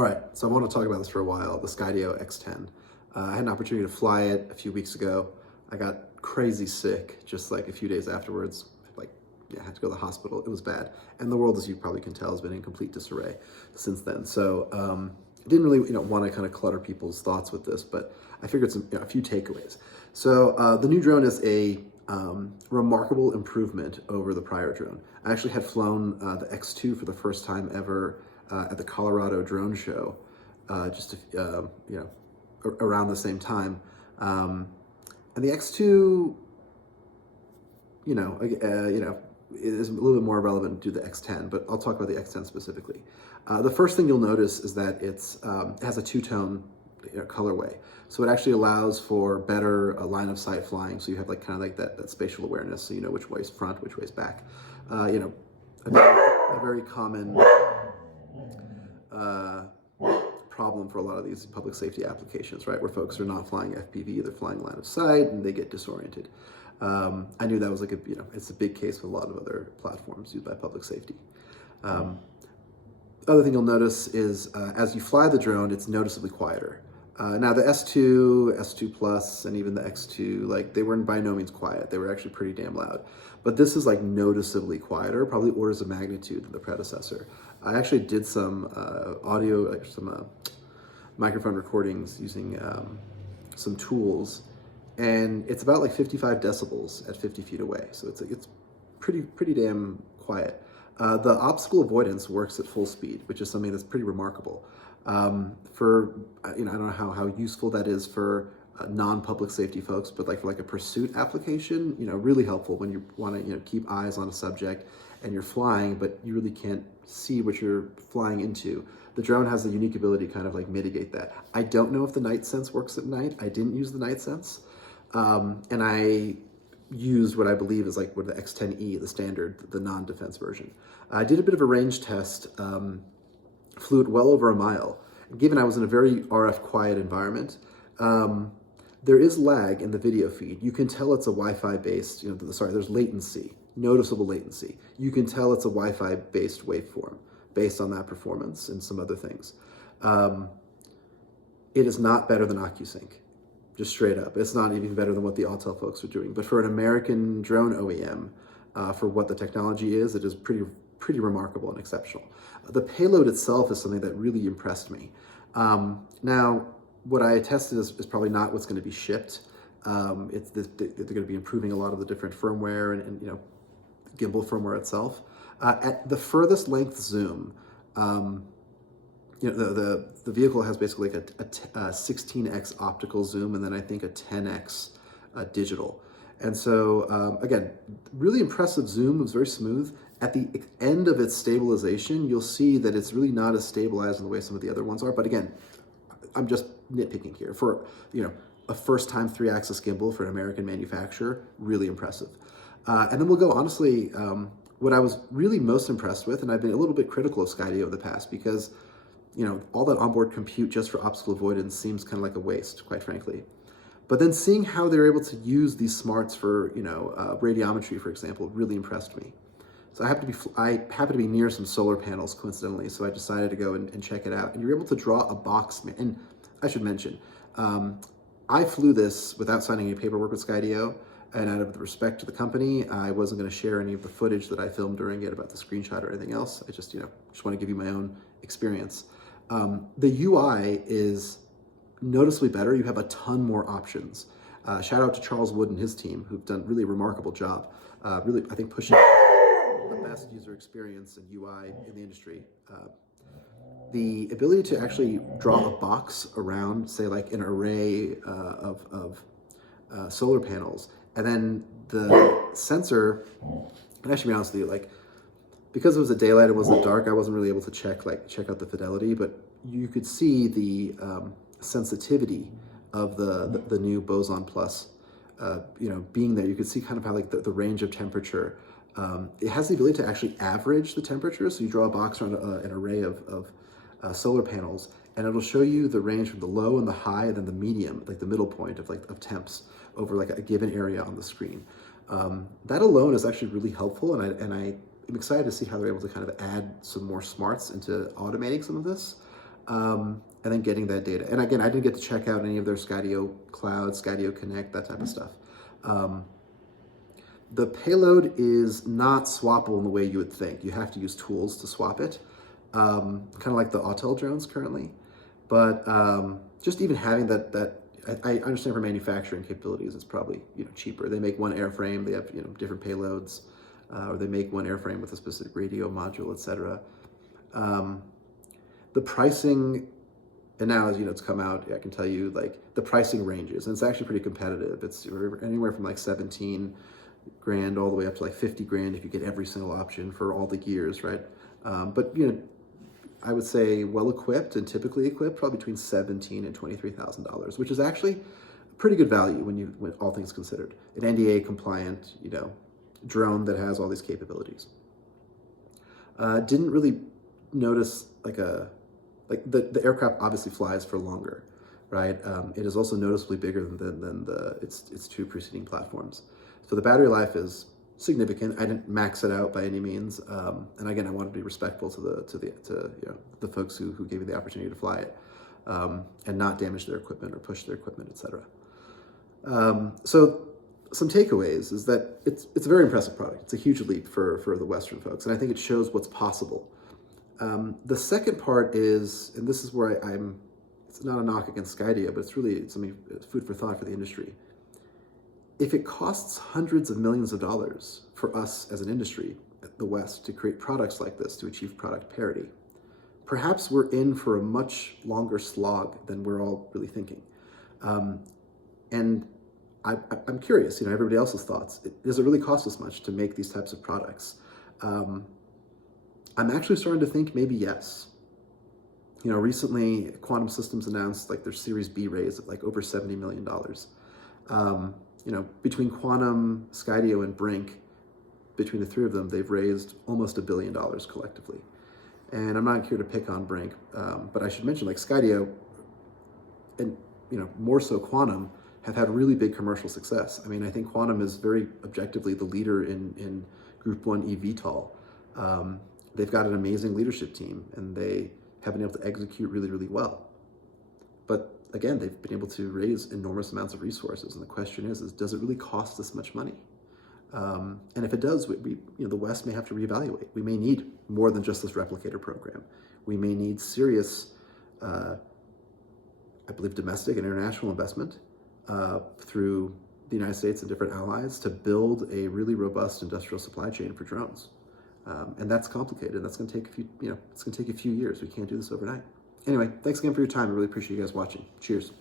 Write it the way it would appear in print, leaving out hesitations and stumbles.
All right, so I want to talk about this for a while, the Skydio X10. I had an opportunity to fly it a few weeks ago. I got crazy sick just like a few days afterwards. I had to go to the hospital. It was bad. And the world, as you probably can tell, has been in complete disarray since then. So I didn't really want to kind of clutter people's thoughts with this, but I figured a few takeaways. So the new drone is a remarkable improvement over the prior drone. I actually had flown the X2 for the first time ever at the Colorado Drone Show, around the same time. And the X2, is a little bit more relevant to the X10, but I'll talk about the X10 specifically. The first thing you'll notice is that it has a two-tone colorway. So it actually allows for better line of sight flying. So you have that spatial awareness, so you know which way is front, which way is back. A very common problem for a lot of these public safety applications, right? Where folks are not flying FPV, they're flying line of sight and they get disoriented. I knew that was it's a big case with a lot of other platforms used by public safety. Other thing you'll notice is as you fly the drone, it's noticeably quieter. Now the S2, S2 Plus, and even the X2, they weren't by no means quiet. They were actually pretty damn loud. But this is noticeably quieter, probably orders of magnitude than the predecessor. I actually did some audio, some microphone recordings using some tools, and it's about 55 decibels at 50 feet away. So it's pretty damn quiet. The obstacle avoidance works at full speed, which is something that's pretty remarkable. I don't know how useful that is for non-public safety folks, but for a pursuit application, really helpful when you want to keep eyes on a subject and you're flying, but you really can't see what you're flying into. The drone has the unique ability to kind of mitigate that. I don't know if the night sense works at night. I didn't use the night sense, and I used what I believe is what the X10E, the standard, the non-defense version. I did a bit of a range test, flew it well over a mile. Given I was in a very RF quiet environment, there is lag in the video feed. You can tell it's a Wi-Fi based, there's latency, noticeable latency. You can tell it's a Wi-Fi based waveform based on that performance and some other things. It is not better than OcuSync. Just straight up. It's not even better than what the Autel folks are doing. But for an American drone OEM, for what the technology is, it is pretty remarkable and exceptional. The payload itself is something that really impressed me. Now, what I tested is probably not what's going to be shipped. They're going to be improving a lot of the different firmware and gimbal firmware itself. At the furthest length zoom, the vehicle has basically a 16x optical zoom, and then I think a 10x digital. And so again, really impressive zoom. It was very smooth. At the end of its stabilization, you'll see that it's really not as stabilized in the way some of the other ones are. But again, I'm just nitpicking here. For a first-time 3-axis gimbal for an American manufacturer, really impressive. And then we'll go, honestly, what I was really most impressed with, and I've been a little bit critical of Skydio in the past because all that onboard compute just for obstacle avoidance seems kind of like a waste, quite frankly. But then seeing how they're able to use these smarts for, radiometry, for example, really impressed me. So I happen to be near some solar panels, coincidentally, so I decided to go and check it out. And you're able to draw a box, and I should mention, I flew this without signing any paperwork with Skydio, and out of respect to the company, I wasn't going to share any of the footage that I filmed during it about the screenshot or anything else. I just want to give you my own experience. The UI is noticeably better. You have a ton more options. Shout out to Charles Wood and his team, who've done really a remarkable job. Really, I think, pushing the best user experience and UI in the industry. The ability to actually draw a box around, say, an array of solar panels, and then the sensor, and I should be honest with you, because it was a daylight, it wasn't dark, I wasn't really able to check out the fidelity, but you could see the sensitivity of the new Boson Plus, being there. You could see kind of how the range of temperature. It has the ability to actually average the temperature. So you draw a box around an array of solar panels, and it'll show you the range from the low and the high, and then the medium, the middle point of temps over a given area on the screen. That alone is actually really helpful, and I'm excited to see how they're able to kind of add some more smarts into automating some of this. and then getting that data. And again, I didn't get to check out any of their Skydio Cloud, Skydio Connect, that type of stuff. The payload is not swappable in the way you would think. You have to use tools to swap it, kind of like the Autel drones currently. But just even having that I understand for manufacturing capabilities, it's probably cheaper. They make one airframe, they have different payloads, or they make one airframe with a specific radio module, etc. The pricing, and now as it's come out, I can tell you like the pricing ranges, and it's actually pretty competitive. It's anywhere from like 17 grand all the way up to like 50 grand if you get every single option for all the gears, right? But I would say well equipped and typically equipped, probably between $17,000 and $23,000, which is actually pretty good value when all things considered. An NDA compliant, drone that has all these capabilities. Didn't really notice the aircraft obviously flies for longer, right? It is also noticeably bigger than its two preceding platforms. So the battery life is significant. I didn't max it out by any means, and again, I wanted to be respectful to the folks who gave me the opportunity to fly it, and not damage their equipment or push their equipment, etc. So some takeaways is that it's a very impressive product. It's a huge leap for the Western folks, and I think it shows what's possible. The second part is, and this is where it's not a knock against Skydio, but it's food for thought for the industry. If it costs hundreds of millions of dollars for us as an industry, the West, to create products like this to achieve product parity, perhaps we're in for a much longer slog than we're all really thinking. And I'm curious, everybody else's thoughts. Does it really cost us much to make these types of products? I'm actually starting to think maybe yes. Recently Quantum Systems announced their Series B raise of over $70 million. Between Quantum, Skydio, and Brink, between the three of them, they've raised almost $1 billion collectively. And I'm not here to pick on Brink, but I should mention Skydio and more so Quantum have had really big commercial success. I think Quantum is very objectively the leader in Group 1 eVTOL. They've got an amazing leadership team, and they have been able to execute really, really well. But again, they've been able to raise enormous amounts of resources, and the question is does it really cost this much money? And if it does, the West may have to reevaluate. We may need more than just this replicator program. We may need serious, I believe, domestic and international investment through the United States and different allies to build a really robust industrial supply chain for drones. And that's complicated. That's going to take it's going to take a few years. We can't do this overnight. Anyway, thanks again for your time. I really appreciate you guys watching. Cheers.